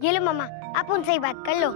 ये लो मम्मा, आप उनसे ही बात कर लो।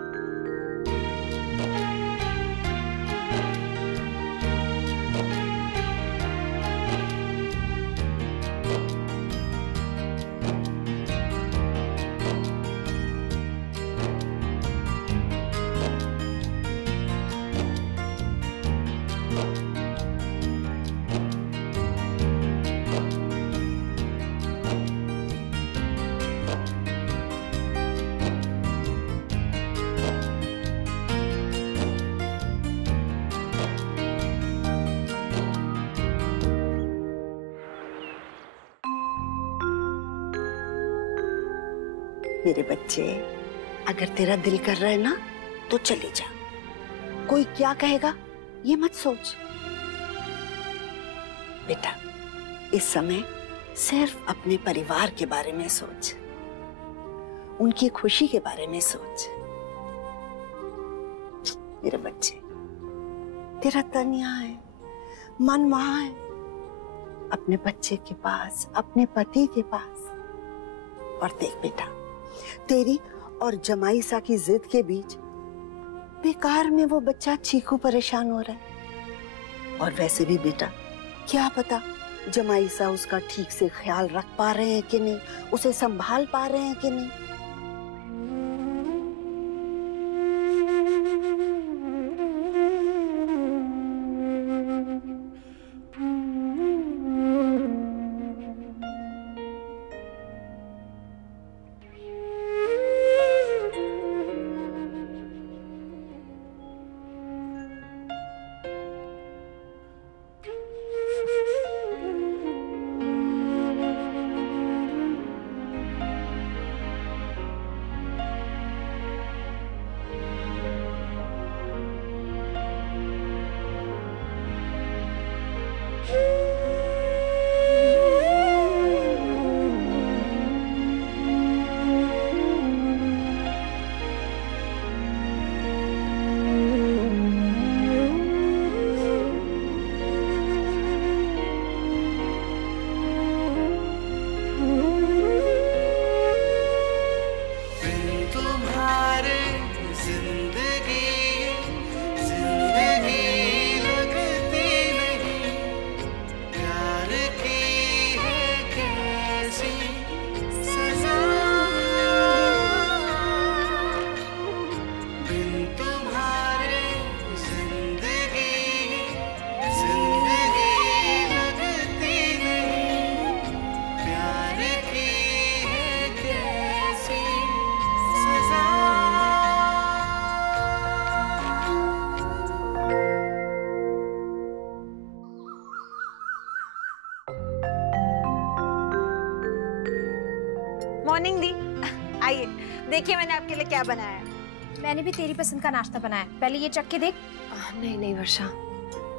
मेरे बच्चे, अगर तेरा दिल कर रहा है ना तो चले जा। कोई क्या कहेगा ये मत सोच। बेटा, इस समय सिर्फ अपने परिवार के बारे में सोच, उनकी खुशी के बारे में सोच। मेरे बच्चे, तेरा तन यहाँ है, मन वहां है, अपने बच्चे के पास, अपने पति के पास। और देख बेटा, तेरी और जमाईसा की जिद के बीच बेकार में वो बच्चा चीकू परेशान हो रहा है। और वैसे भी बेटा, क्या पता जमाईसा उसका ठीक से ख्याल रख पा रहे हैं कि नहीं, उसे संभाल पा रहे हैं कि नहीं। मॉर्निंग दी, आइए देखिए मैंने आपके लिए क्या बनाया है। मैंने भी तेरी पसंद का नाश्ता बनाया है, पहले ये चख के देख। नहीं नहीं वर्षा,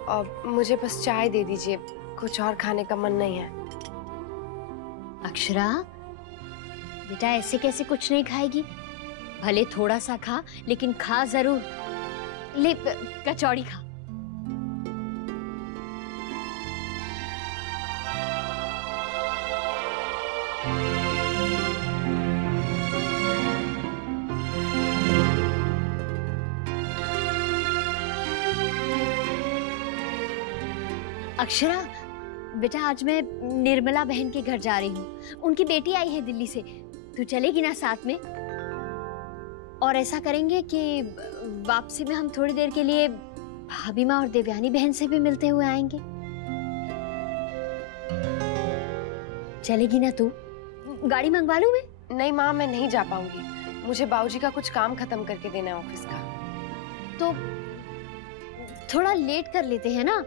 अब मुझे बस चाय दे दीजिए, कुछ और खाने का मन नहीं है। अक्षरा बेटा, ऐसे कैसे कुछ नहीं खाएगी? भले थोड़ा सा खा, लेकिन खा जरूर। ले कचौड़ी खा। अक्षरा बेटा, आज मैं निर्मला बहन के घर जा रही हूँ। उनकी बेटी आई है दिल्ली से, तू चलेगी ना साथ में? और ऐसा करेंगे कि वापसी में हम थोड़ी देर के लिए भाभी माँ और देवयानी बहन से भी मिलते हुए आएंगे। चलेगी ना तू? गाड़ी मंगवा लूं मैं? नहीं माँ, मैं नहीं जा पाऊंगी, मुझे बाबूजी का कुछ काम खत्म करके देना है ऑफिस का। तो थोड़ा लेट कर लेते हैं ना?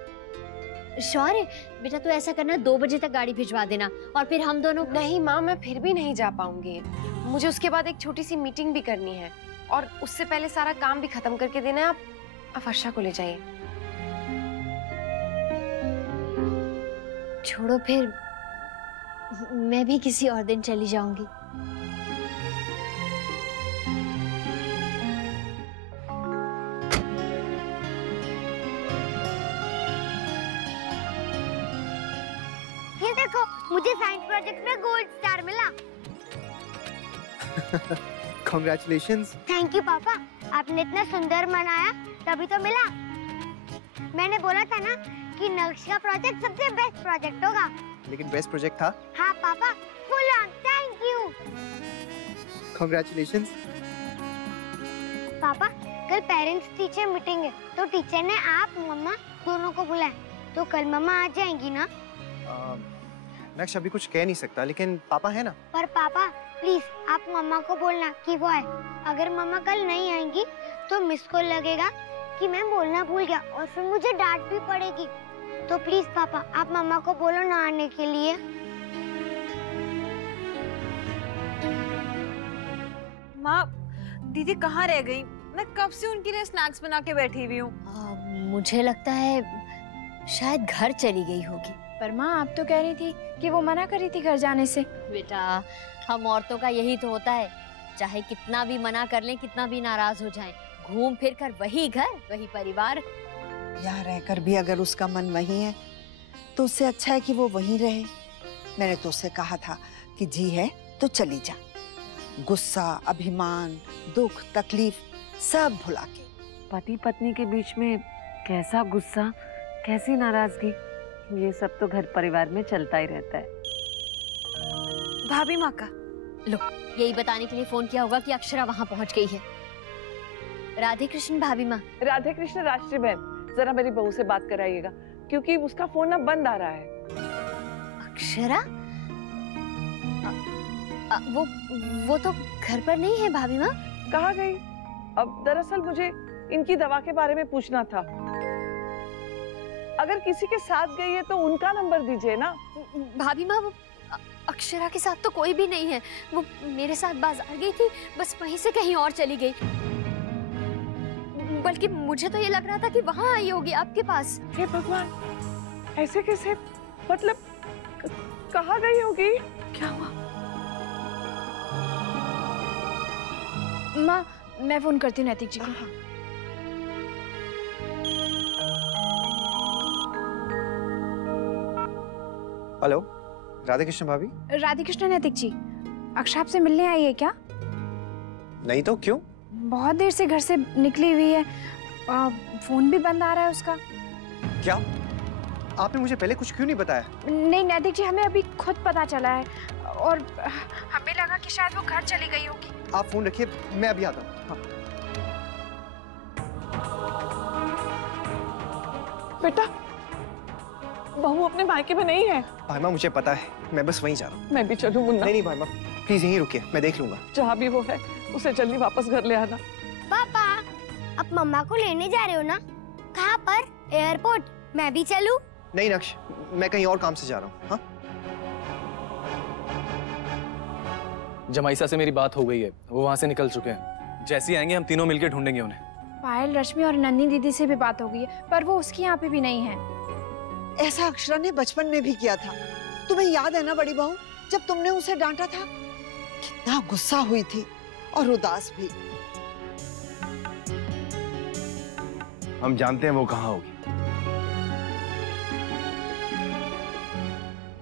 श्योर है बेटा? तो ऐसा करना, 2 बजे तक गाड़ी भिजवा देना और फिर हम दोनों। नहीं माँ, मैं फिर भी नहीं जा पाऊंगी, मुझे उसके बाद एक छोटी सी मीटिंग भी करनी है और उससे पहले सारा काम भी खत्म करके देना है। आप वर्षा को ले जाइए। छोड़ो, फिर मैं भी किसी और दिन चली जाऊंगी। ये देखो, मुझे साइंस प्रोजेक्ट में गोल्ड स्टार मिला। Congratulations. थैंक यू पापा, आपने इतना सुंदर मनाया तभी तो मिला। मैंने बोला था ना कि नक्श का प्रोजेक्ट सबसे बेस्ट प्रोजेक्ट होगा। लेकिन बेस्ट प्रोजेक्ट था। हाँ पापा, full on thank you. Congratulations. पापा, कल पेरेंट्स टीचर मीटिंग है तो टीचर ने आप मम्मा दोनों को बुलाया, तो कल मम्मा आ जाएंगी ना? नक्श अभी कुछ कह नहीं सकता, लेकिन पापा है ना। पर पापा प्लीज आप मम्मा को बोलना कि वो आए। अगर मम्मा कल नहीं आएंगी तो मिस को लगेगा कि मैं बोलना भूल गया और फिर मुझे डांट भी पड़ेगी। तो प्लीज पापा आप मम्मा को बोलो ना आने के लिए। माँ, दीदी कहाँ रह गई? मैं कब से उनके लिए स्नैक्स बना के बैठी हुई हूँ। मुझे लगता है शायद घर चली गई होगी। पर माँ आप तो कह रही थी कि वो मना कर रही थी घर जाने से। बेटा, हम औरतों का यही तो होता है, चाहे कितना भी मना कर लें, कितना भी नाराज हो जाएं, घूम फिर कर वही घर वही परिवार। यहाँ रहकर भी अगर उसका मन वहीं है तो उससे अच्छा है कि वो वहीं रहे। मैंने तो उससे कहा था कि जी है तो चली जा, गुस्सा, अभिमान, दुख, तकलीफ सब भुला के। पति पत्नी के बीच में कैसा गुस्सा, कैसी नाराजगी, ये सब तो घर परिवार में चलता ही रहता है। भाभी माँ का लो, यही बताने के लिए फोन किया होगा कि अक्षरा वहाँ पहुँच गई है। राधे कृष्ण भाभी माँ। राधे कृष्ण राष्ट्रीय बहन, जरा मेरी बहू से बात कराइएगा क्योंकि उसका फोन अब बंद आ रहा है। अक्षरा? वो तो घर पर नहीं है भाभी माँ। कहाँ गई? अब दरअसल मुझे इनकी दवा के बारे में पूछना था। अगर किसी के साथ गई है तो उनका नंबर दीजिए ना। भाभी माँ, वो अक्षरा के साथ तो कोई भी नहीं है। वो मेरे साथ बाजार गई थी, बस वहीं से कहीं और चली गई। बल्कि मुझे तो ये लग रहा था कि वहाँ आई होगी आपके पास। हे भगवान, ऐसे कैसे? मतलब कहाँ गई होगी? क्या हुआ? माँ मैं फोन करती हूँ नैतिक जी को। हेलो, राधे कृष्ण भाभी। राधे कृष्ण नैतिक जी, अक्षरा आपसे मिलने आई है क्या? नहीं तो क्यों? बहुत देर से घर से निकली हुई है, फोन भी बंद आ रहा है उसका। क्या? आपने मुझे पहले कुछ क्यों नहीं बताया? नहीं नैतिक जी, हमें अभी खुद पता चला है और हमें लगा कि शायद वो घर चली गई होगी। आप फोन रखिए, मैं अभी आता हूँ। हाँ। बेटा, बहू अपने मायके में नहीं है। भाईमा मुझे पता है, मैं बस वहीं जा रहा हूँ। मैं भी चलूं मुन्ना? नहीं भाईमा, प्लीज यहीं रुकिए, मैं देख लूंगा। जहाँ भी वो है उसे जल्दी वापस घर ले आना। पापा आप मम्मा को लेने जा रहे हो ना? कहाँ पर? एयरपोर्ट? मैं भी चलूं? नहीं नक्श, मैं कहीं और काम से जा रहा हूँ। हाँ? जमाईसा से मेरी बात हो गई है, वो वहाँ से निकल चुके हैं। जैसे ही आएंगे हम तीनों मिलकर ढूंढेंगे उन्हें। पायल, रश्मि और नन्नी दीदी से भी बात हो गई है, पर वो उसकी यहाँ पे भी नहीं है। ऐसा अक्षरा ने बचपन में भी किया था, तुम्हें याद है ना बड़ी बहू, जब तुमने उसे डांटा था? कितना गुस्सा हुई थी और उदास भी। हम जानते हैं वो कहाँ होगी।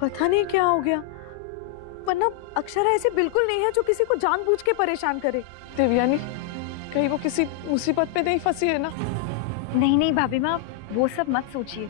पता नहीं क्या हो गया, वरना अक्षरा ऐसे बिल्कुल नहीं है जो किसी को जानबूझ के परेशान करे। देवयानी, कहीं वो किसी मुसीबत में नहीं फंसी है ना? नहीं नहीं भाभी माँ, वो सब मत सोचिए।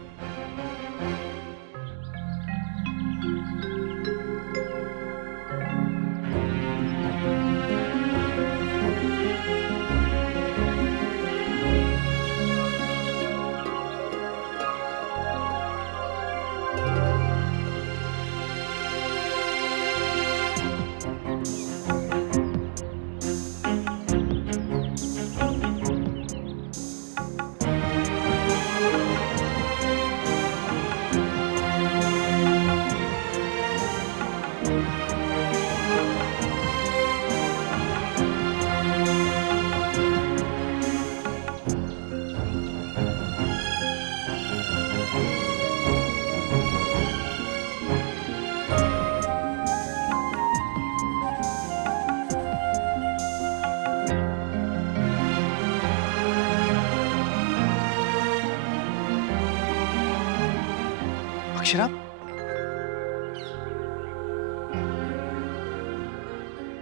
अक्षरा,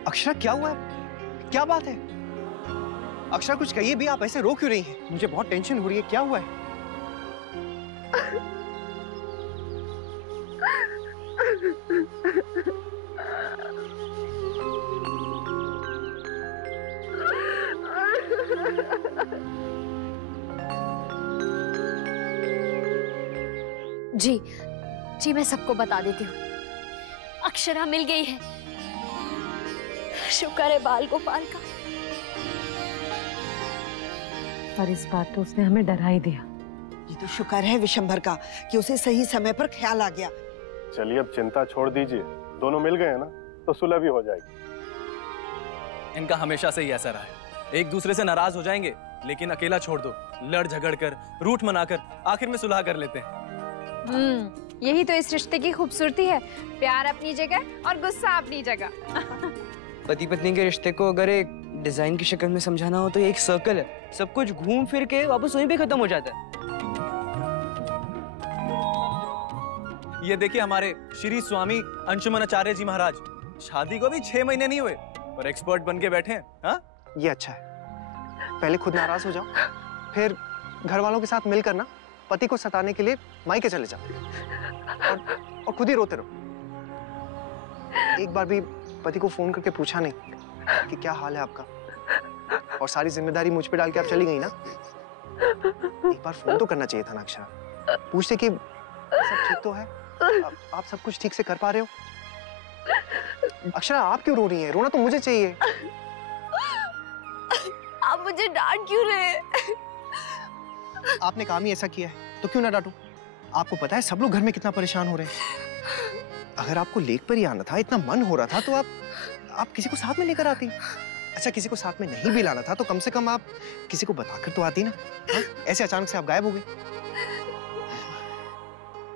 अक्षरा क्या हुआ? क्या बात है? अक्षरा कुछ कहिए भी, आप ऐसे रो क्यों रही हैं? मुझे बहुत टेंशन हो रही है, क्या हुआ है? जी जी, मैं सबको बता देती हूँ। अक्षरा मिल गई है। शुक्र है बाल गोपाल का। पर इस बात तो उसने हमें डरा ही दिया। ये तो शुक्र है विशंभर का कि उसे सही समय पर ख्याल आ गया। चलिए अब चिंता छोड़ दीजिए, दोनों मिल गए हैं ना तो सुलह भी हो जाएगी। इनका हमेशा से ही ऐसा रहा है, एक दूसरे से नाराज हो जाएंगे लेकिन अकेला छोड़ दो, लड़ झगड़ कर, रूठ मनाकर आखिर में सुलह कर लेते हैं। यही तो इस रिश्ते की खूबसूरती है, प्यार अपनी जगह और गुस्सा अपनी जगह। पति पत्नी के रिश्ते को अगर एक डिजाइन की शक्ल में समझाना हो तो ये एक सर्कल है, सब कुछ घूम फिर के वापस वहीं पे खत्म हो जाता है। ये देखिए हमारे श्री स्वामी अंशुमन आचार्य जी महाराज, शादी को भी 6 महीने नहीं हुए और एक्सपर्ट बन के बैठे हैं। हाँ, ये अच्छा है। पहले खुद नाराज हो जाओ, फिर घर वालों के साथ मिलकर ना पति को सताने के लिए मायके चले जाओ और खुद ही रोते रहो। एक बार भी पति को फोन करके पूछा नहीं कि क्या हाल है आपका, और सारी जिम्मेदारी मुझ पे डाल के आप चली गई ना। एक बार फोन तो करना चाहिए था ना अक्षरा, पूछते कि सब ठीक तो है, आप सब कुछ ठीक से कर पा रहे हो। अक्षरा आप क्यों रो रही हैं? रोना तो मुझे चाहिए। आप मुझे डांट क्यों रहे हैं? आपने काम ही ऐसा किया है तो क्यों ना डांटूं? आपको पता है सब लोग घर में कितना परेशान हो रहे हैं। अगर आपको लेक पर ही आना था, इतना मन हो रहा था, तो आप किसी को साथ में लेकर आती। अच्छा, किसी को साथ में नहीं भी लाना था तो कम से कम आप किसी को बताकर तो आती ना। हा? ऐसे अचानक से आप गायब हो गए।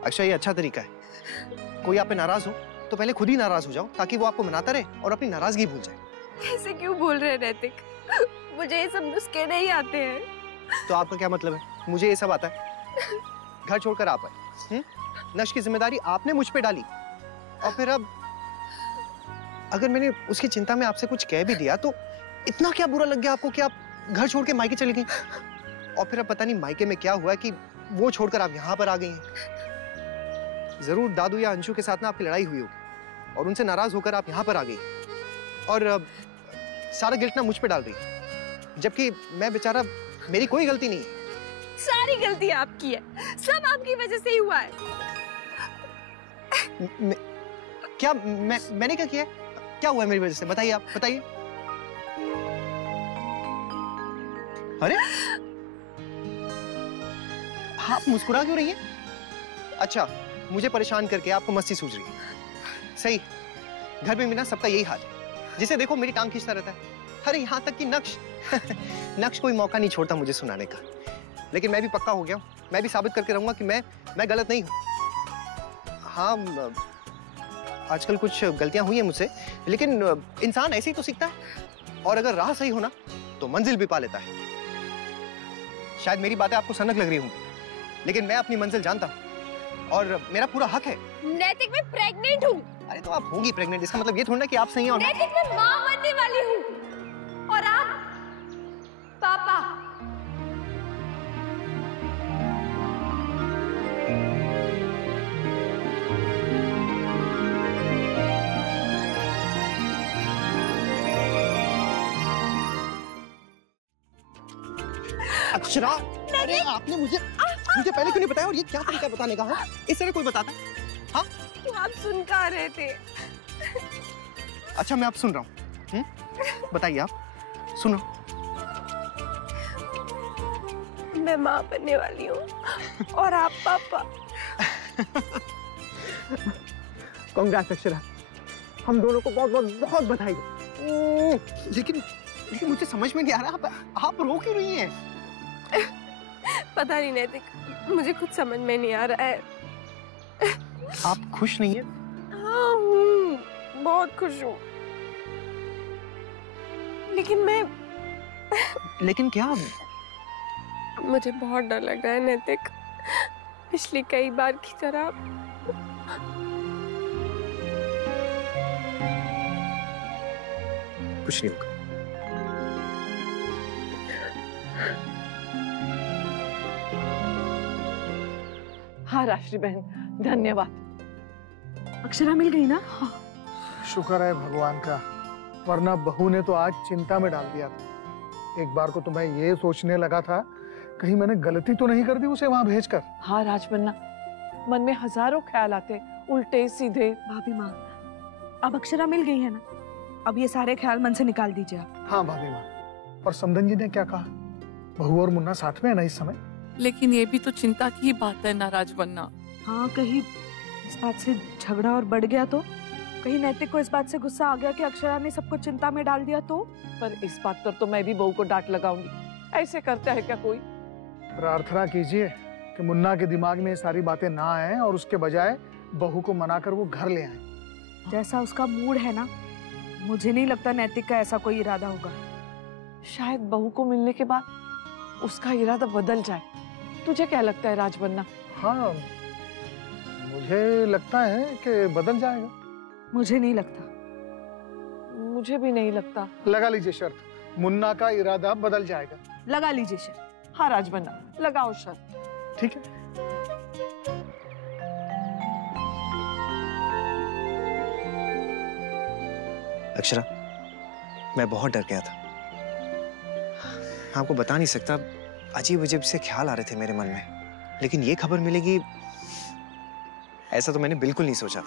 अच्छा, ये अच्छा तरीका है। कोई आप पे नाराज हो तो पहले खुद ही नाराज हो जाओ, ताकि वो आपको मनाता रहे और अपनी नाराजगी भूल जाए। ऐसे क्यों बोल रहे हैं नैतिक? मुझे ये सब नुस्खे नहीं आते हैं। तो आपका क्या मतलब है? मुझे ये सब आता है। घर छोड़कर आप आए, नक्श की जिम्मेदारी आपने मुझ पे डाली, और फिर अब अगर मैंने उसकी चिंता में आपसे कुछ कह भी दिया तो इतना क्या बुरा लग गया आपको कि आप घर छोड़ के मायके चली गई? और फिर अब पता नहीं मायके में क्या हुआ कि वो छोड़कर आप यहाँ पर आ गई हैं। जरूर दादू या अंशु के साथ ना आपकी लड़ाई हुई होगी और उनसे नाराज होकर आप यहाँ पर आ गई, और सारा गिल्ट ना मुझ पे डाल रही, जबकि मैं बेचारा, मेरी कोई गलती नहीं है। सारी गलती आपकी है, सब आपकी वजह से ही हुआ है। मैंने क्या किया? क्या हुआ है मेरी वजह से? बताइए, आप बताइए। अरे आप मुस्कुरा क्यों रही हैं? अच्छा, मुझे परेशान करके आपको मस्ती सूझ रही है। सही, घर में भी ना सबका यही हाल है, जिसे देखो मेरी टांग खींचता रहता है। अरे यहाँ तक कि नक्श नक्श कोई मौका नहीं छोड़ता मुझे सुनाने का। लेकिन मैं भी पक्का हो गया हूँ, मैं भी साबित करके रहूंगा कि मैं गलत नहीं हूँ। हाँ, आजकल कुछ गलतियां हुई हैं मुझसे, लेकिन इंसान ऐसे ही तो सीखता है, और अगर राह सही हो ना तो मंजिल भी पा लेता है। शायद मेरी बातें आपको सनक लग रही होंगी, लेकिन मैं अपनी मंजिल जानता हूँ और मेरा पूरा हक है। नैतिक, मैं प्रेग्नेंट हूँ। अरे तो आप होंगी प्रेग्नेंट, इसका मतलब ये थोड़ा ना कि आप सही हो। नैतिक, मैं माँ बनने वाली हूँ, और आप पापा। अक्षरा, अरे आपने मुझे पहले क्यों नहीं बताया? और ये क्या तरीका बताने का? हाँ, इस तरह कोई बताता? हाँ, तो आप सुन कहाँ रहे थे? अच्छा, मैं अब सुन रहा हूँ। बताइए, आप सुनो। मैं माँ बनने वाली हूँ और आप पापा। कांग्रेस अक्षरा, हम दोनों को बहुत बहुत बहुत बधाई। लेकिन मुझे समझ में नहीं आ रहा, आप रो क्यों रही हैं? पता नहीं नैतिक, मुझे कुछ समझ में नहीं आ रहा है। आप खुश नहीं हैं? हाँ हूँ, बहुत खुश हूँ, लेकिन क्या? मुझे बहुत डर लग रहा है नैतिक, पिछली कई बार की तरह। कुछ नहीं होगा, हाँ राशि बहन, धन्यवाद। अक्षरा मिल गई ना? हाँ। शुक्र है भगवान का, वरना बहू ने तो आज चिंता में डाल दिया था। एक बार को तो मैं ये सोचने लगा था कहीं मैंने गलती तो नहीं कर दी उसे वहां भेजकर। हाँ राजबन्ना, मन में हजारों ख्याल आते, उल्टे सीधे। भाभी माँ, अब अक्षरा मिल गई है ना, अब ये सारे ख्याल मन से निकाल दीजिए आप। हाँ भाभी माँ, और समधन जी ने क्या कहा? बहू और मुन्ना साथ में है ना इस समय? लेकिन ये भी तो चिंता की ही बात है ना राजबन्ना। हाँ, कहीं इस बात से झगड़ा और बढ़ गया तो? कहीं नैतिक को इस बात से गुस्सा आ गया कि अक्षरा ने सबको चिंता में डाल दिया तो? पर इस बात पर तो मैं भी बहू को डांट लगाऊंगी। ऐसे करता है क्या कोई? प्रार्थना कीजिए कि मुन्ना के दिमाग में ये सारी बातें ना आए और उसके बजाय बहू को मनाकर वो घर ले आए। जैसा उसका मूड है ना, मुझे नहीं लगता नैतिक का ऐसा कोई इरादा होगा। शायद बहू को मिलने के बाद उसका इरादा बदल जाए। तुझे क्या लगता है राजबन्ना? हाँ, मुझे लगता है कि बदल जाएगा। मुझे नहीं लगता। मुझे भी नहीं लगता। लगा लीजिए शर्त, मुन्ना का इरादा बदल जाएगा। लगा लीजिए शर्त। हाँ राजबन्ना, लगाओ शर्त। ठीक है। अक्षरा, मैं बहुत डर गया था। आपको बता नहीं सकता, अजीब अजीब से ख्याल आ रहे थे मेरे मन में, लेकिन ये खबर मिलेगी ऐसा तो मैंने बिल्कुल नहीं सोचा था।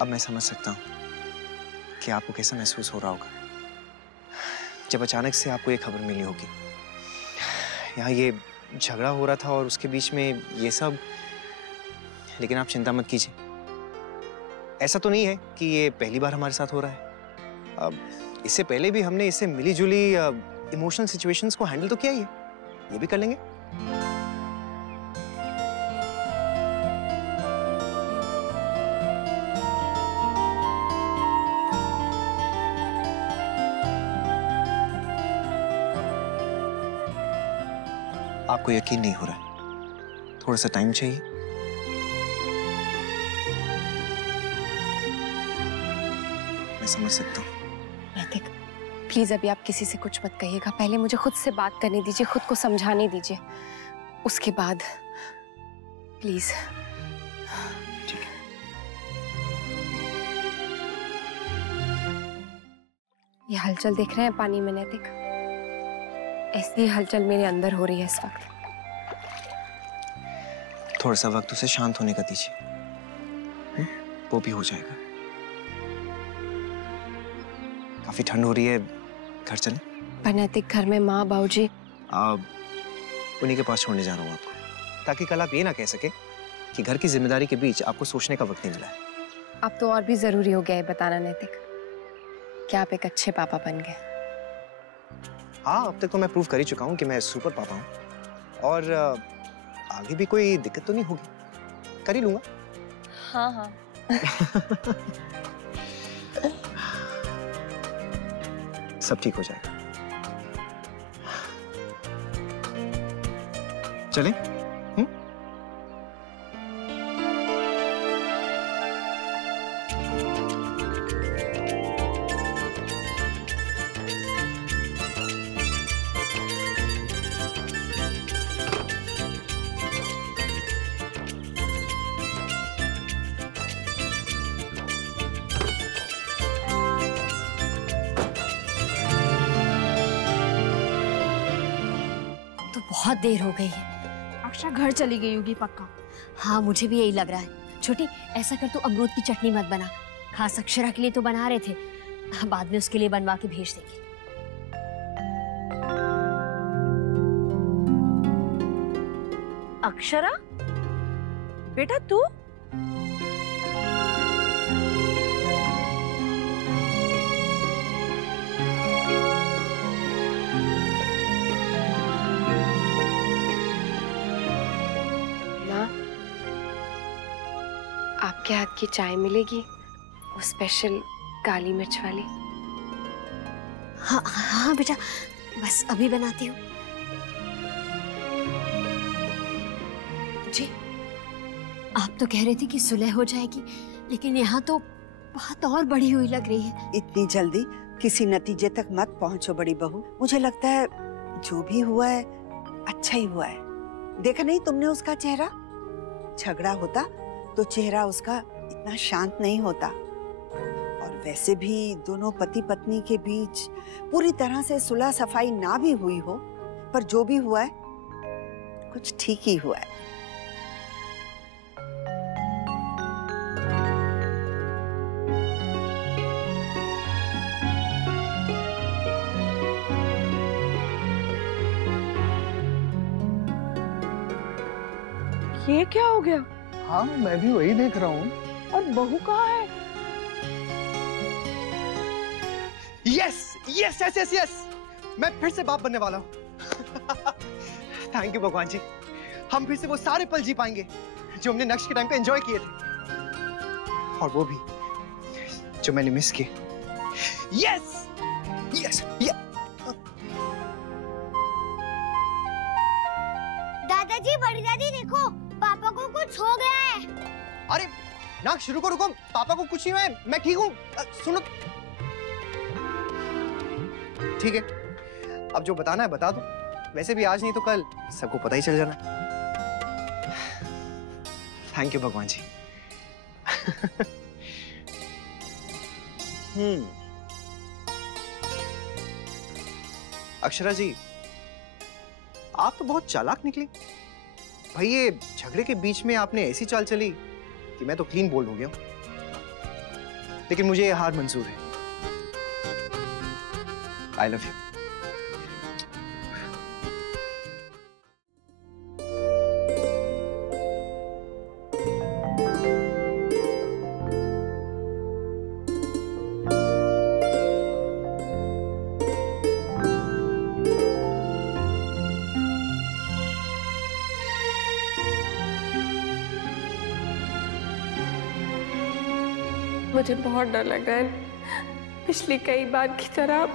अब मैं समझ सकता हूँ कि आपको कैसा महसूस हो रहा होगा जब अचानक से आपको ये खबर मिली होगी। यहाँ ये झगड़ा हो रहा था और उसके बीच में ये सब, लेकिन आप चिंता मत कीजिए, ऐसा तो नहीं है कि ये पहली बार हमारे साथ हो रहा है। अब इससे पहले भी हमने इससे मिली जुली इमोशनल सिचुएशंस को हैंडल तो किया ही है, ये भी कर लेंगे। आपको यकीन नहीं हो रहा है, थोड़ा सा टाइम चाहिए। मैं समझ सकता हूँ। नैतिक, प्लीज अभी आप किसी से कुछ मत कहिएगा। पहले मुझे खुद से बात करने दीजिए, खुद को समझाने दीजिए, उसके बाद प्लीज। ठीक है। ये हलचल देख रहे हैं पानी में नैतिक? ऐसी हलचल मेरे अंदर हो रही है इस वक्त। थोड़ा सा वक्त उसे शांत होने का दीजिए, वो भी हो जाएगा। काफी ठंड हो रही है, घर चलें? पर नैतिक, घर में माँ बाबूजी। उन्हीं के पास छोड़ने जा रहा हूँ आपको, ताकि कल आप ये ना कह सके कि घर की जिम्मेदारी के बीच आपको सोचने का वक्त नहीं मिला है। अब तो और भी जरूरी हो गया है बताना नैतिक कि आप एक अच्छे पापा बन गए। हाँ, अब तक तो मैं प्रूव कर ही चुका हूँ कि मैं सुपर पापा हूँ, और आगे भी कोई दिक्कत तो नहीं होगी, कर ही लूंगा। हाँ हाँ। सब ठीक हो जाएगा। चलें? बहुत देर हो गई है। अक्षरा घर चली गई होगी पक्का। हाँ, मुझे भी यही लग रहा है। छोटी, ऐसा कर, तू अमरूद की चटनी मत बना, खास अक्षरा के लिए तो बना रहे थे, बाद में उसके लिए बनवा के भेज देंगे। अक्षरा बेटा, तू? आपके हाथ की चाय मिलेगी, वो स्पेशल काली मिर्च वाली। हाँ हाँ बेटा, बस अभी बनाती हूँ। जी, आप तो कह रहे थे कि सुलह हो जाएगी, लेकिन यहाँ तो बात और बड़ी हुई लग रही है। इतनी जल्दी किसी नतीजे तक मत पहुंचो बड़ी बहू। मुझे लगता है जो भी हुआ है अच्छा ही हुआ है। देखा नहीं तुमने उसका चेहरा? झगड़ा होता तो चेहरा उसका इतना शांत नहीं होता। और वैसे भी दोनों पति पत्नी के बीच पूरी तरह से सुलह सफाई ना भी हुई हो, पर जो भी हुआ है कुछ ठीक ही हुआ है। ये क्या हो गया? हाँ मैं भी वही देख रहा हूँ। और बहू कहाँ है? Yes yes yes yes yes, मैं फिर से बाप बनने वाला हूँ। थैंक यू भगवान जी, हम फिर से वो सारे पल जी पाएंगे जो हमने नक्श के टाइम पे एंजॉय किए थे, और वो भी जो मैंने मिस किए। Yes yes yes. दादाजी, बड़ी दादी देखो, पापा को कुछ हो गया है। अरे नक्श रुको रुको, पापा को कुछ नहीं हुआ है, मैं ठीक हूँ। सुनो, ठीक है, अब जो बताना है बता दो। वैसे भी आज नहीं तो कल सबको पता ही चल जाना। थैंक यू भगवान जी। अक्षरा जी, आप तो बहुत चालाक निकली भाई। ये झगड़े के बीच में आपने ऐसी चाल चली कि मैं तो क्लीन बोल्ड हो गया हूं। लेकिन मुझे ये हार मंजूर है। I love you. मुझे बहुत डर लग रहा है, पिछली कई बार की तरह।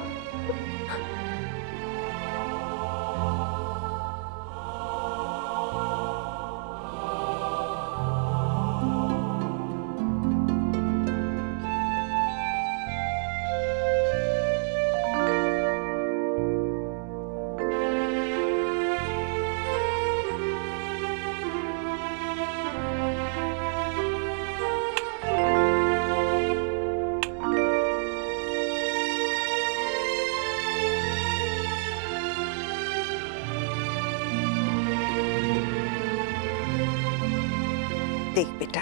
देख बेटा,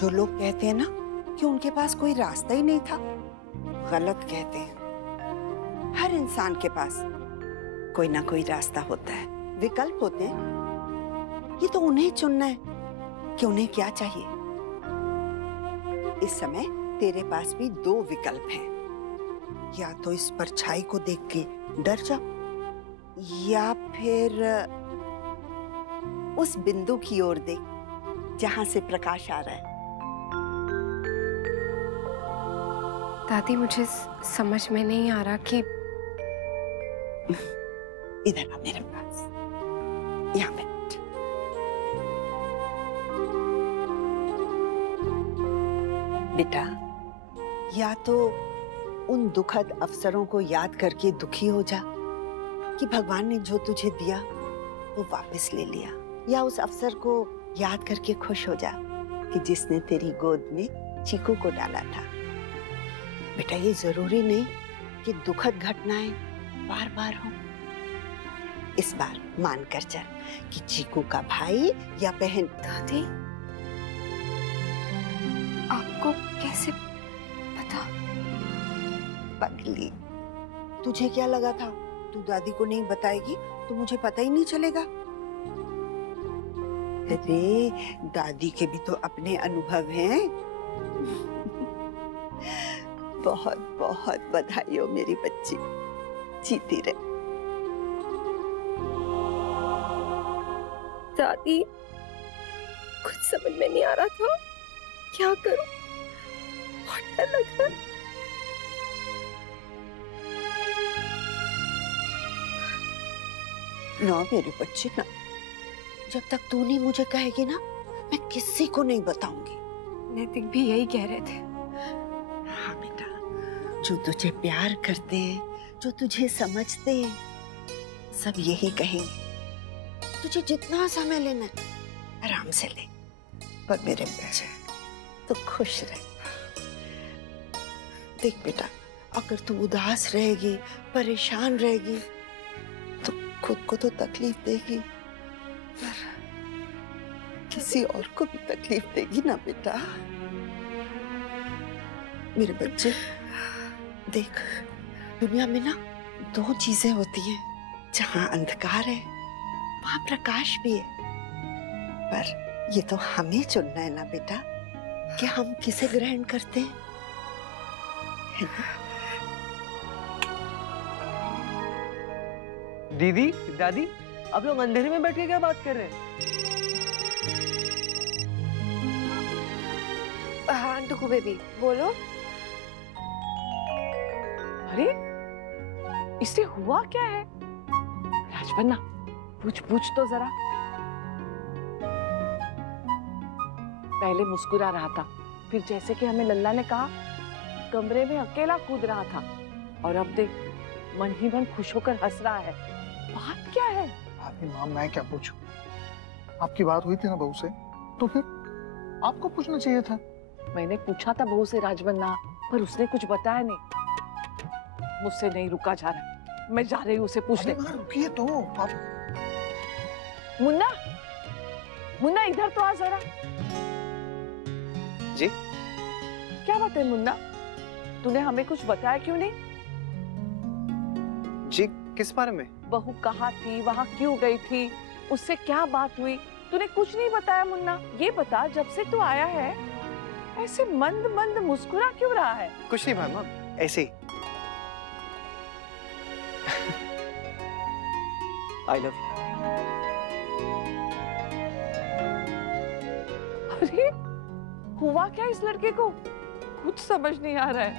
जो लोग कहते हैं ना कि उनके पास कोई रास्ता ही नहीं था, गलत कहते हैं। हर इंसान के पास कोई ना कोई रास्ता होता है, विकल्प होते हैं। ये तो उन्हें चुनना है कि उन्हें क्या चाहिए। इस समय तेरे पास भी दो विकल्प हैं। या तो इस परछाई को देख के डर जा, या फिर उस बिंदु की ओर देख जहां से प्रकाश आ रहा है। दादी, मुझे समझ में नहीं आ रहा कि इधर आ मेरे पास, यहाँ बैठ। बेटा, या तो उन दुखद अवसरों को याद करके दुखी हो जा कि भगवान ने जो तुझे दिया वो वापस ले लिया, या उस अवसर को याद करके खुश हो जा कि जिसने तेरी गोद में चीकू को डाला था। बेटा, ये जरूरी नहीं कि दुखद घटनाएं बार बार हों। इस बार मान कर चल कि चीकू का भाई या बहन। दादी, आपको कैसे पता? पगली, तुझे क्या लगा था तू दादी को नहीं बताएगी तो मुझे पता ही नहीं चलेगा? अरे दादी के भी तो अपने अनुभव हैं। बहुत बहुत बधाई हो मेरी बच्ची, जीती रहे। दादी, कुछ समझ में नहीं आ रहा था, क्या करूं? बहुत डर लग रहा है। ना मेरी बच्ची ना, जब तक तू नहीं मुझे कहेगी ना, मैं किसी को नहीं बताऊंगी। नैतिक भी यही कह रहे थे। हाँ बेटा, जो तुझे प्यार करते हैं, जो तुझे समझते हैं, सब यही कहेंगे तुझे जितना समय लेना है आराम से ले, पर मेरे बच्चे तो खुश रहे। देख बेटा, अगर तू उदास रहेगी, परेशान रहेगी तो खुद को तो तकलीफ देगी, पर किसी और को भी तकलीफ देगी ना बेटा। मेरे बच्चे देख, दुनिया में ना दो चीजें होती हैं, जहां अंधकार है वहां प्रकाश भी है, पर ये तो हमें चुनना है ना बेटा कि हम किसे ग्रहण करते हैं, है ना? दीदी, दादी, आप लोग अंधेरे में बैठ के क्या बात कर रहे हैं? हाँ टुकू बेबी, बोलो। अरे इससे हुआ क्या है? राजबन्ना, पूछ तो जरा। पहले मुस्कुरा रहा था, फिर जैसे कि हमें लल्ला ने कहा कमरे में अकेला कूद रहा था, और अब देख मन ही मन खुश होकर हंस रहा है। बात क्या है? अरे माँ, मैं क्या पूछूं? आपकी बात हुई थी ना बहू से, तो फिर आपको पूछना चाहिए था। मैंने पूछा था बहू से राजबन्ना, पर उसने कुछ बताया नहीं। मुझसे नहीं रुका जा रहा, मैं जा रही हूँ उसे पूछने। रुकिए तो आप। मुन्ना, मुन्ना इधर तो आ जरा। जी? क्या बात है मुन्ना, तूने हमें कुछ बताया क्यों नहीं? जी, किस बारे में? बहू कहाँ थी, वहाँ क्यों गई थी, उससे क्या बात हुई? तूने कुछ नहीं बताया मुन्ना। ये बता, जब से तू आया है ऐसे मंद मंद मुस्कुरा क्यों रहा है? कुछ नहीं भामा, ऐसे ही। I love you. अरे हुआ क्या इस लड़के को? कुछ समझ नहीं आ रहा है।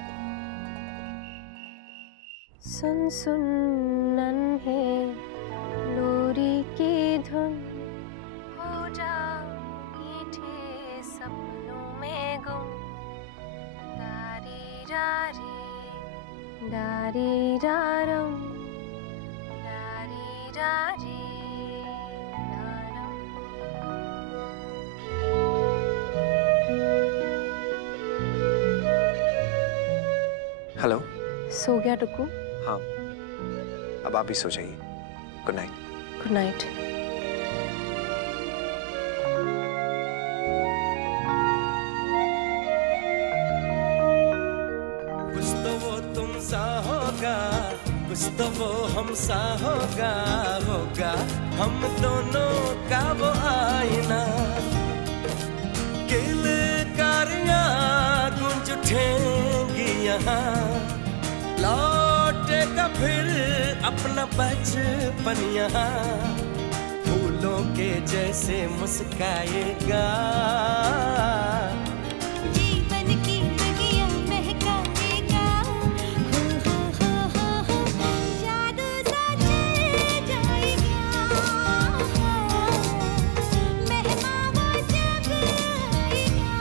सुन सुन नन्हे लोरी की धुन, हो जा मीठे सपनों में गुम, दारी रारी दारी रारम, दारी रारी हेलो। सो गया टुकू? हाँ, अब आप भी सो जाइए। Good night. Good night. कुछ तो वो तुम सा होगा, कुछ तो वो हम सा होगा, होगा हम दोनों का वो आईना, किलकारियां गूंज उठेंगी यहाँ, लौटेगा फिर अपना बचपन यहाँ, फूलों के जैसे मुस्काएगा, जीवन की बगिया महकाएगा, हो जादू सा चल जाएगा, मेहमा वो जब आएगा,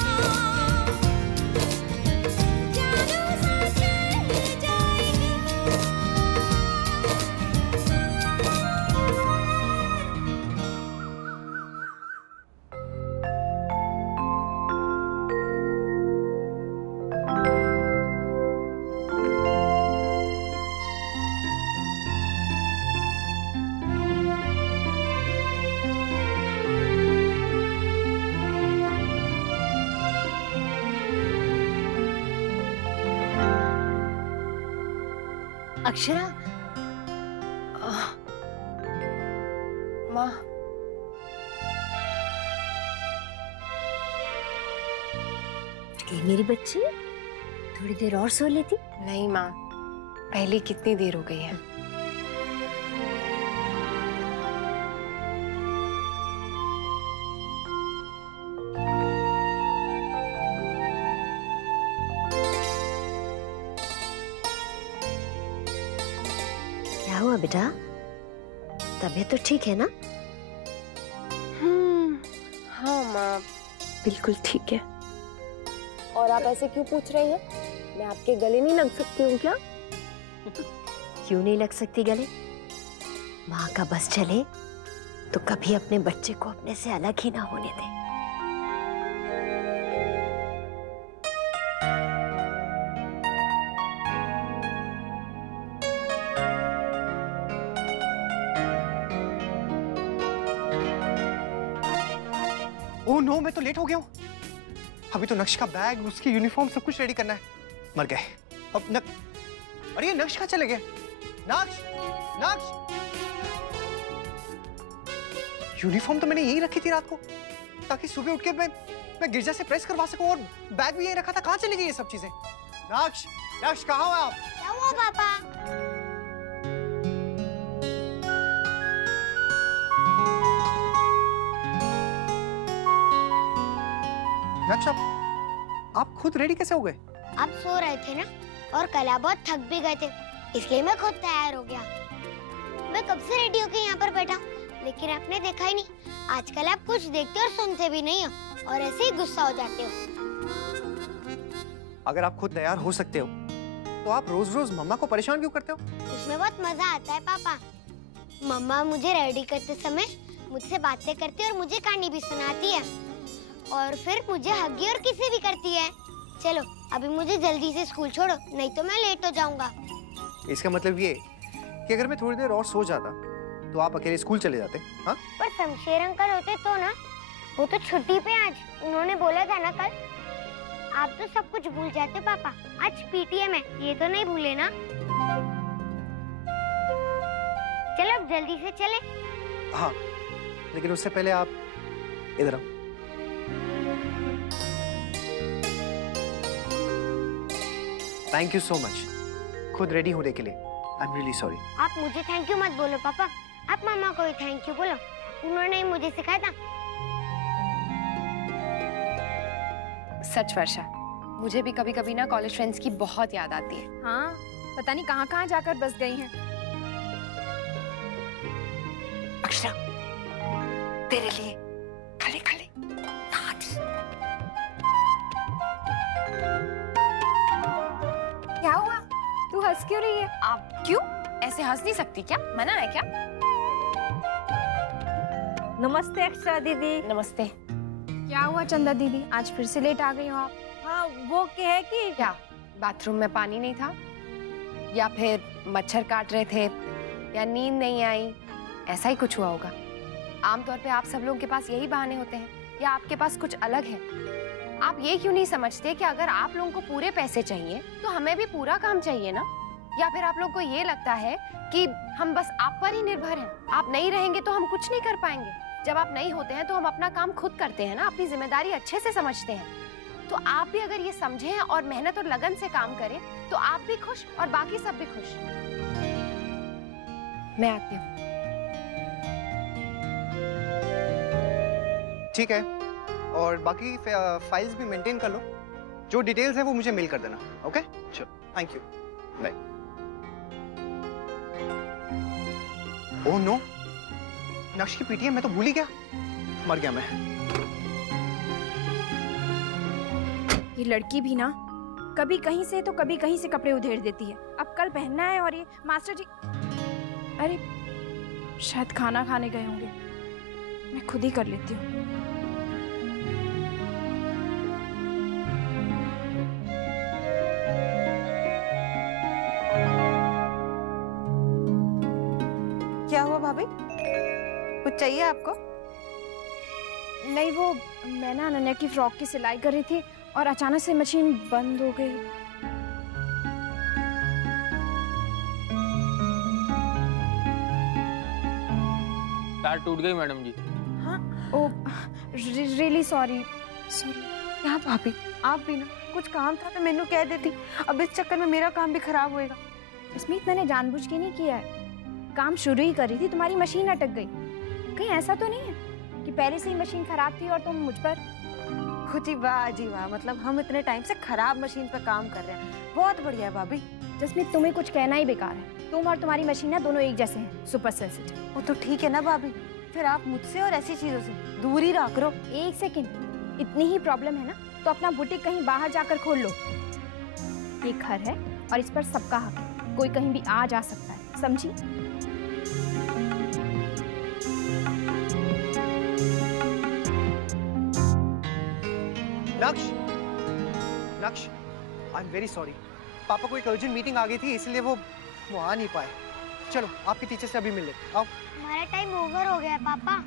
जादू सा चल जाएगा। अक्षरा, माँ, मेरी बच्ची थोड़ी देर और सो लेती। नहीं माँ, पहले कितनी देर हो गई है। क्या हुआ बेटा, तबीयत तो ठीक है ना? हाँ माँ, बिल्कुल ठीक है। और आप ऐसे क्यों पूछ रही हैं? मैं आपके गले नहीं लग सकती हूँ क्या? क्यों नहीं लग सकती गले? माँ का बस चले तो कभी अपने बच्चे को अपने से अलग ही ना होने दे। ओह नो, मैं तो लेट हो गया हूँ। अभी तो नक्श का बैग, उसकी यूनिफॉर्म सब कुछ रेडी करना है। मर गए अब। अरे ये नक्श कहाँ चले गए? नक्श, नक्श! यूनिफॉर्म तो मैंने यही रखी थी रात को, ताकि सुबह उठ के मैं गिरजा से प्रेस करवा सकूं, और बैग भी यही रखा था। कहाँ चली गई ये सब चीजें? नक्श, नक्श कहाँ हो आप? क्या हुआ पापा? नक्श, आप खुद रेडी कैसे हो गए? आप सो रहे थे ना, और कल आप बहुत थक भी गए थे, इसलिए मैं खुद तैयार हो गया। मैं कब से रेडी होके यहाँ पर बैठा, लेकिन आपने देखा ही नहीं। आजकल आप कुछ देखते और सुनते भी नहीं हो, और ऐसे ही गुस्सा हो जाते हो। अगर आप खुद तैयार हो सकते हो, तो आप रोज रोज मम्मा को परेशान क्यों करते हो? उसमें बहुत मजा आता है पापा। मम्मा मुझे रेडी करते समय मुझसे बातें करती है और मुझे कहानी भी सुनाती है, और फिर मुझे हगी और किसी भी करती है। चलो अभी मुझे जल्दी से स्कूल छोड़ो, नहीं तो मैं लेट हो जाऊंगा। इसका मतलब ये कि अगर मैं थोड़ी देर और सो जाता तो आप अकेले स्कूल चले जाते। हाँ, पर शमशेर अंकल होते तो ना, वो तो छुट्टी पे आज, उन्होंने बोला था ना कल। आप तो सब कुछ भूल जाते पापा। आज पीटीएम है, ये तो नहीं भूले ना? चलो अब जल्दी से चले। हाँ, लेकिन उससे पहले आप इधर आओ। थैंक यू सो मच खुद रेडी होने के लिए। I am really sorry. आप मुझे थैंक यू मत बोलो पापा, आप मामा को ही थैंक यू बोलो, उन्होंने ही मुझे सिखाया था। सच वर्षा, मुझे भी कभी कभी ना कॉलेज फ्रेंड्स की बहुत याद आती है। हाँ, पता नहीं कहाँ कहाँ जाकर बस गई हैं। अक्षरा, तेरे लिए खड़े खड़े क्या हुआ? तू हंस क्यों रही है? आप क्यों ऐसे हंस नहीं सकती? क्या मना है क्या? नमस्ते अक्षरा दीदी। नमस्ते। क्या हुआ चंदा दीदी, आज फिर से लेट आ गई हो आप? हाँ, वो क्या है कि क्या बाथरूम में पानी नहीं था, या फिर मच्छर काट रहे थे, या नींद नहीं आई, ऐसा ही कुछ हुआ होगा। आमतौर पे आप सब लोगों के पास यही बहाने होते हैं, या आपके पास कुछ अलग है? आप ये क्यों नहीं समझते कि अगर आप लोगों को पूरे पैसे चाहिए तो हमें भी पूरा काम चाहिए ना? या फिर आप लोगों को ये लगता है कि हम बस आप पर ही निर्भर हैं, आप नहीं रहेंगे तो हम कुछ नहीं कर पाएंगे? जब आप नहीं होते हैं तो हम अपना काम खुद करते हैं ना, अपनी जिम्मेदारी अच्छे से समझते हैं। तो आप भी अगर ये समझें और मेहनत और लगन से काम करें तो आप भी खुश और बाकी सब भी खुश। मैं आती हूँ। ठीक है, और बाकी फाइल्स भी मेंटेन कर लो। जो डिटेल्स है वो मुझे मेल कर देना। ओके, चलो, thank you, bye. Oh no, नक्श की पीटीएम मैं तो भूल ही गया। मर गया मैं। ये लड़की भी ना कभी कहीं से तो कभी कहीं से कपड़े उधेड़ देती है। अब कल पहनना है और ये मास्टर जी, अरे शायद खाना खाने गए होंगे, मैं खुद ही कर लेती हूँ। क्या हुआ भाभी, कुछ चाहिए आपको? नहीं, वो मैं ना अनन्या की फ्रॉक की सिलाई कर रही थी और अचानक से मशीन बंद हो गई। तार टूट गई मैडम जी। हाँ, ओ रियली सॉरी। क्या भाभी, आप भी ना कुछ काम था तो मैंने कह देती, अब इस चक्कर में मेरा काम भी खराब होएगा। स्मित, मैंने जानबूझ के नहीं किया है, काम शुरू ही कर रही थी, तुम्हारी मशीन अटक गई। कहीं ऐसा तो नहीं है कि पहले से ही मशीन खराब थी और तुम मुझ पर? जी वाह जी वाह, मतलब हम इतने टाइम से खराब मशीन पर काम कर रहे हैं, बहुत बढ़िया भाभी। जसमीत, तुम्हें कुछ कहना ही बेकार है, तुम और तुम्हारी मशीन ना दोनों एक जैसे हैं, सुपर सेंसिटिव। वो तो ठीक है ना भाभी, फिर आप मुझसे और ऐसी चीजों से दूर ही रहा करो। एक सेकंड, इतनी ही प्रॉब्लम है ना तो अपना बुटीक कहीं बाहर जाकर खोल लो। ये घर है और इस पर सबका हक है, कोई कहीं भी आ जा सकता है, समझी? नक्श, आई एम वेरी सॉरी। पापा को एक अर्जेंट मीटिंग आ गई थी, इसलिए वो आ नहीं पाए। चलो आपके टीचर से अभी मिल लेते। आओ। हमारा टाइम ओवर हो गया है पापा,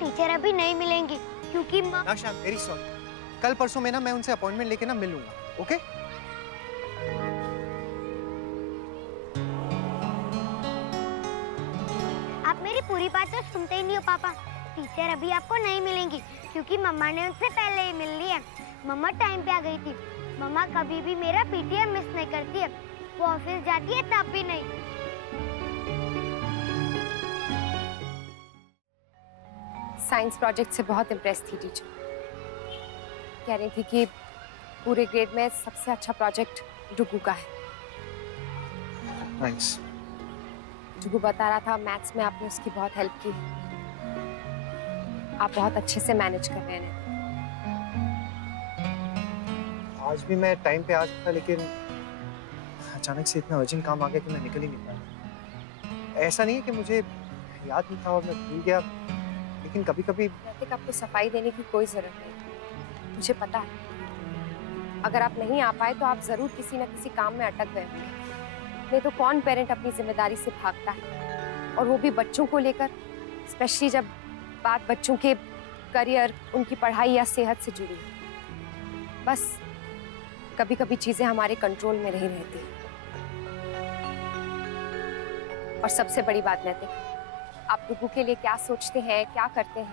टीचर अभी नहीं मिलेंगी क्योंकि नक्श, आई एम वेरी सॉरी। कल परसों में ना मैं उनसे अपॉइंटमेंट लेके ना मिल लूंगा, ओके? आप मेरी पूरी बात तो सुनते ही नहीं हो पापा। टीचर अभी आपको नहीं मिलेंगी क्योंकि मम्मा ने उनसे पहले ही मिल लिया। मम्मा टाइम पे आ गई थी। मम्मा कभी भी मेरा पीटीएम मिस नहीं करती है, वो ऑफिस जाती है तब भी नहीं। साइंस प्रोजेक्ट से बहुत इम्प्रेस थी टीचर। कह रही थी कि पूरे ग्रेड में सबसे अच्छा प्रोजेक्ट डुगू का है। थैंक्स। डुगू बता रहा था मैथ्स में आपने उसकी बहुत हेल्प की। आप बहुत अच्छे से मैनेज कर रहे हैं। आज भी मैं टाइम पे आ था, लेकिन अचानक से इतना अर्जेंट काम आ गया कि मैं निकल ही नहीं पाया। ऐसा नहीं है कि मुझे याद नहीं था और मैं भूल गया, लेकिन कभी कभी आपको सफाई देने की कोई जरूरत नहीं। मुझे पता है अगर आप नहीं आ पाए तो आप जरूर किसी न किसी काम में अटक गए होंगे। नहीं तो कौन पेरेंट अपनी जिम्मेदारी से भागता है, और वो भी बच्चों को लेकर, स्पेशली जब बात बच्चों के करियर, उनकी पढ़ाई या सेहत से जुड़ी है। बस कभी कभी चीजें हमारे कंट्रोल में नहीं रहती। और सबसे बड़ी बात नैतिक, आप डुगू के लिए क्या सोचते हैं, क्या करते हैं,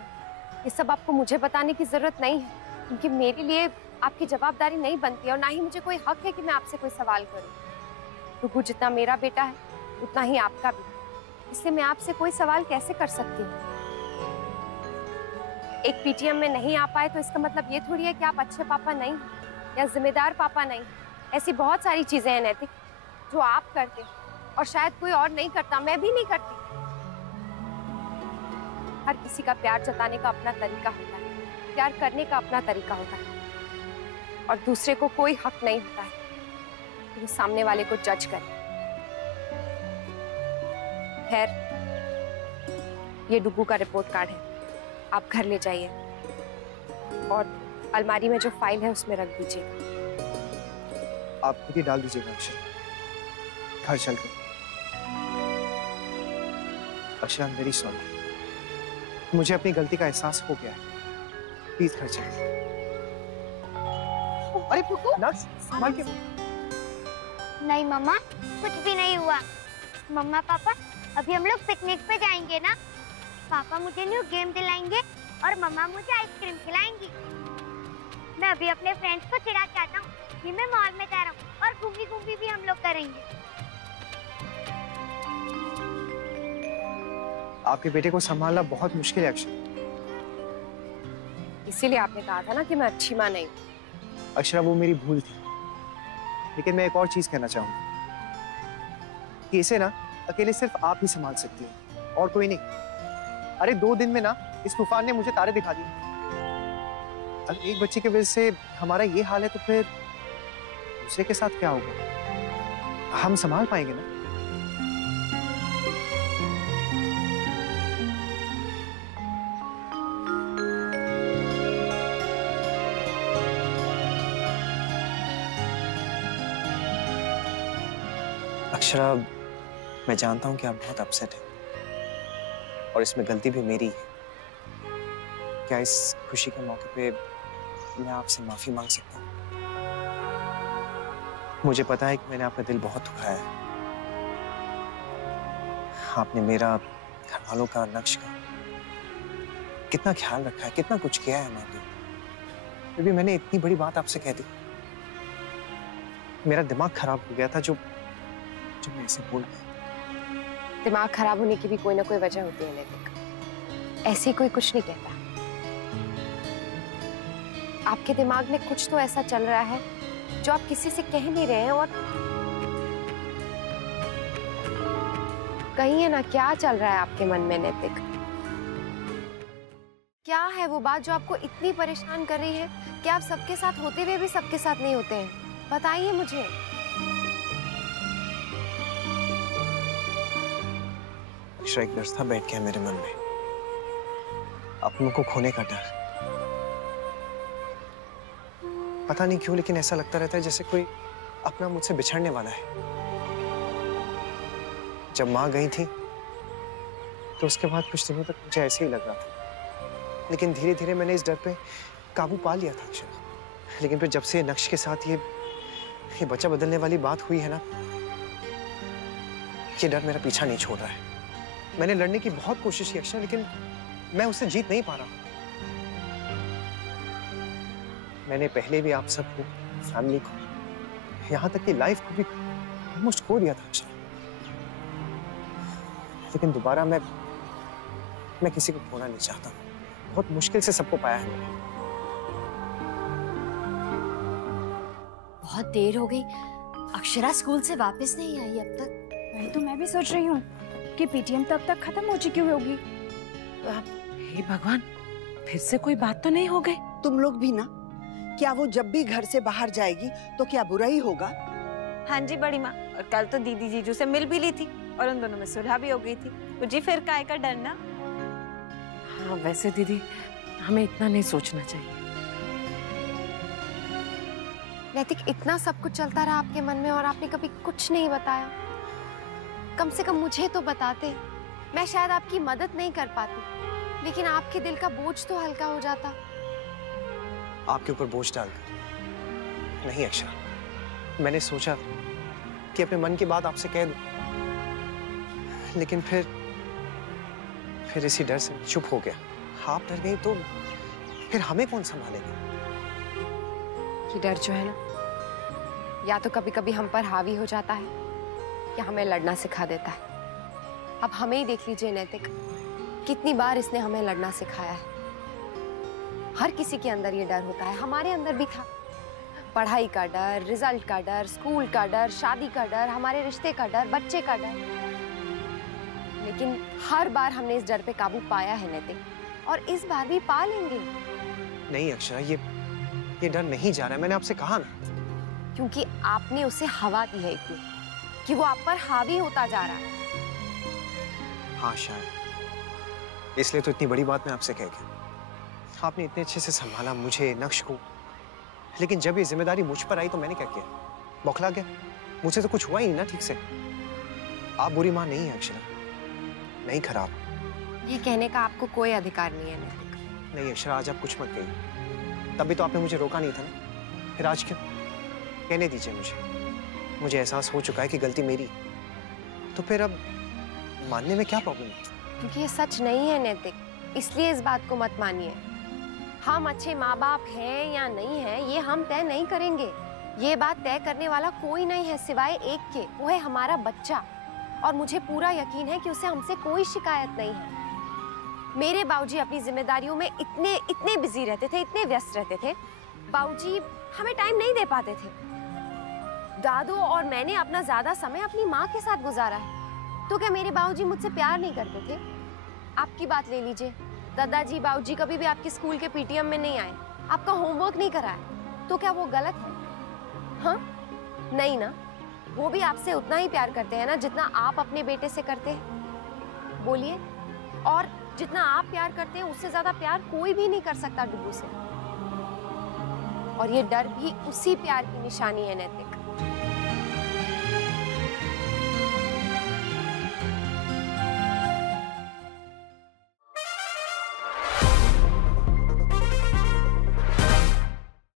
ये सब आपको मुझे बताने की जरूरत नहीं है, क्योंकि मेरे लिए आपकी जवाबदारी नहीं बनती है और ना ही मुझे कोई हक है कि मैं आपसे कोई सवाल करूं। डुगू जितना मेरा बेटा है उतना ही आपका भी, इसलिए मैं आपसे कोई सवाल कैसे कर सकती हूँ? एक पीटीएम में नहीं आ पाए तो इसका मतलब ये थोड़ी है कि आप अच्छे पापा नहीं या जिम्मेदार पापा नहीं। ऐसी बहुत सारी चीजें हैं नैतिक जो आप करते और शायद कोई और नहीं करता, मैं भी नहीं करती। हर किसी का प्यार जताने का अपना तरीका होता है, प्यार करने का अपना तरीका होता है, और दूसरे को कोई हक नहीं होता है कि वो सामने वाले को जज करे। खैर, ये डुगू का रिपोर्ट कार्ड है, आप घर ले जाइए और अलमारी में जो फाइल है उसमें रख दीजिएगा। आप खुद ही डाल दीजिएगा अक्षर, घर चलकर। अक्षर, आई एम वेरी सॉरी। मुझे अपनी गलती का एहसास हो गया है, प्लीज घर चलिए। अरे नर्स, संभाल के। नहीं मम्मा, कुछ भी नहीं हुआ। मम्मा पापा, अभी हम लोग पिकनिक पे जाएंगे ना। पापा मुझे न्यू गेम दिलाएंगे और मम्मा मुझे आइसक्रीम खिलाएंगी। मैं अभी अपने फ्रेंड्स को चिढ़ा के आता हूँ कि मैं मॉल में जा रहा हूँ, और घूमी घूमी भी हम लोग करेंगे। आपके बेटे को संभालना बहुत मुश्किल है अक्षर। इसीलिए आपने कहा था ना कि मैं अच्छी माँ नहीं। अक्षरा, वो मेरी भूल थी, लेकिन मैं एक और चीज कहना चाहूंगा कि इसे ना अकेले सिर्फ आप ही संभाल सकती हैं और कोई नहीं। अरे 2 दिन में ना इस तूफान ने मुझे तारे दिखा दिए। अगर एक बच्चे की वजह से हमारा ये हाल है तो फिर दूसरे के साथ क्या होगा? हम संभाल पाएंगे ना? अक्षरा, मैं जानता हूं कि आप बहुत अपसेट हैं और इसमें गलती भी मेरी है। क्या इस खुशी के मौके पे मैं आपसे माफी मांग सकता हूँ? मुझे पता है कि मैंने आपका दिल बहुत दुखाया है। आपने मेरा, घर वालों का, नक्श का कितना ख्याल रखा है, कितना कुछ किया है हमारे लिए। फिर भी मैंने इतनी बड़ी बात आपसे कह दी। मेरा दिमाग खराब हो गया था जो मैं ऐसे बोल गया। दिमाग खराब होने की भी कोई ना कोई वजह होती है नैतिक। ऐसे कोई कुछ नहीं कहता। आपके दिमाग में कुछ तो ऐसा चल रहा है जो आप किसी से कह नहीं रहे हैं, और कहिए ना क्या चल रहा है आपके मन में नैतिक? क्या है वो बात जो आपको इतनी परेशान कर रही है कि आप सबके साथ होते हुए भी सबके साथ नहीं होते हैं? बताइए मुझे। अक्षरा, एक डर था बैठ गया मेरे मन में, अपनों को खोने का डर। पता नहीं क्यों लेकिन ऐसा लगता रहता है जैसे कोई अपना मुझसे बिछड़ने वाला है। जब माँ गई थी तो उसके बाद कुछ दिनों तक मुझे ऐसे ही लग रहा था, लेकिन धीरे धीरे मैंने इस डर पे काबू पा लिया था अक्षरा। लेकिन फिर जब से नक्श के साथ ये बच्चा बदलने वाली बात हुई है ना, ये डर मेरा पीछा नहीं छोड़ रहा है। मैंने लड़ने की बहुत कोशिश की अक्षरा, लेकिन मैं उससे जीत नहीं पा रहा। मैंने पहले भी आप सबको, फैमिली को, यहाँ तक कि लाइफ को भी ऑलमोस्ट खो दिया था अक्षरा, लेकिन दोबारा मैं किसी को खोना नहीं चाहता। बहुत मुश्किल से सबको पाया है मैंने। बहुत देर हो गई, अक्षरा स्कूल से वापस नहीं आई अब तक। वही तो मैं भी सोच रही हूँ कि पीटीएम तब तक खत्म हो चुकी होगी। हे भगवान, फिर से कोई बात तो नहीं हो गई? तुम लोग भी ना, क्या वो जब भी घर से बाहर जाएगी तो क्या बुरा ही होगा? हाँ जी बड़ी माँ, और कल तो दीदी जीजू से मिल भी ली थी और उन दोनों में सुलह भी हो गई थी। मुझे फिर काय का डरना। हाँ वैसे दीदी, हमें इतना नहीं सोचना चाहिए। नैतिक, इतना सब कुछ चलता रहा आपके मन में और आपने कभी कुछ नहीं बताया। कम से कम मुझे तो बताते। मैं शायद आपकी मदद नहीं कर पाती, लेकिन आपके दिल का बोझ तो हल्का हो जाता। आपके ऊपर बोझ डालकर नहीं अक्षरा, मैंने सोचा कि अपने मन की बात आपसे कह दूं, लेकिन फिर इसी डर से चुप हो गया। आप डर गई तो फिर हमें कौन संभालेगा? ये डर जो है ना, या तो कभी कभी हम पर हावी हो जाता है या हमें लड़ना सिखा देता है। अब हमें ही देख लीजिए नैतिक, कितनी बार इसने हमें लड़ना सिखाया है। हर किसी के अंदर ये डर होता है, हमारे अंदर भी था। पढ़ाई का डर, रिजल्ट का डर, स्कूल का डर, शादी का डर, हमारे रिश्ते का डर, बच्चे का डर। लेकिन हर बार हमने इस डर पे काबू पाया है नैतिक, और इस बार भी पा लेंगे। नहीं अक्षरा, ये डर नहीं जा रहा है, मैंने आपसे कहा ना। क्योंकि आपने उसे हवा दी है इतनी कि वो आप पर हावी होता जा रहा है। हाँ शायद इसलिए तो इतनी बड़ी बात मैं आपसे कह गया। आपने इतने अच्छे से संभाला मुझे, नक्श को, लेकिन जब ये जिम्मेदारी मुझ पर आई तो मैंने क्या किया? बौखला गया। मुझसे तो कुछ हुआ ही नहीं ना ठीक से। आप बुरी माँ नहीं है अक्षरा, नहीं खराब। ये कहने का आपको कोई अधिकार नहीं है नैतिक। नहीं अक्षरा, आज आप कुछ मत कहिए। तब भी तो आपने मुझे रोका नहीं था ना, फिर आज क्यों? कहने दीजिए मुझे एहसास हो चुका है कि गलती मेरी, तो फिर अब मानने में क्या प्रॉब्लम है? क्योंकि ये सच नहीं है नैतिक, इसलिए इस बात को मत मानिए। हम अच्छे माँ बाप हैं या नहीं हैं, ये हम तय नहीं करेंगे। ये बात तय करने वाला कोई नहीं है सिवाय एक के, वो है हमारा बच्चा। और मुझे पूरा यकीन है कि उसे हमसे कोई शिकायत नहीं है। मेरे बाबूजी अपनी जिम्मेदारियों में इतने बिजी रहते थे, इतने व्यस्त रहते थे। बाबूजी हमें टाइम नहीं दे पाते थे। दादू और मैंने अपना ज्यादा समय अपनी माँ के साथ गुजारा है। तो क्या मेरे बाबूजी मुझसे प्यार नहीं करते थे? आपकी बात ले लीजिए, दादाजी बाबूजी कभी भी आपके स्कूल के पीटीएम में नहीं आए, आपका होमवर्क नहीं कराया, तो क्या वो गलत है? हाँ नहीं ना, वो भी आपसे उतना ही प्यार करते हैं ना जितना आप अपने बेटे से करते हैं। बोलिए, और जितना आप प्यार करते हैं उससे ज्यादा प्यार कोई भी नहीं कर सकता डुबू से। और ये डर भी उसी प्यार की निशानी है नैतिक।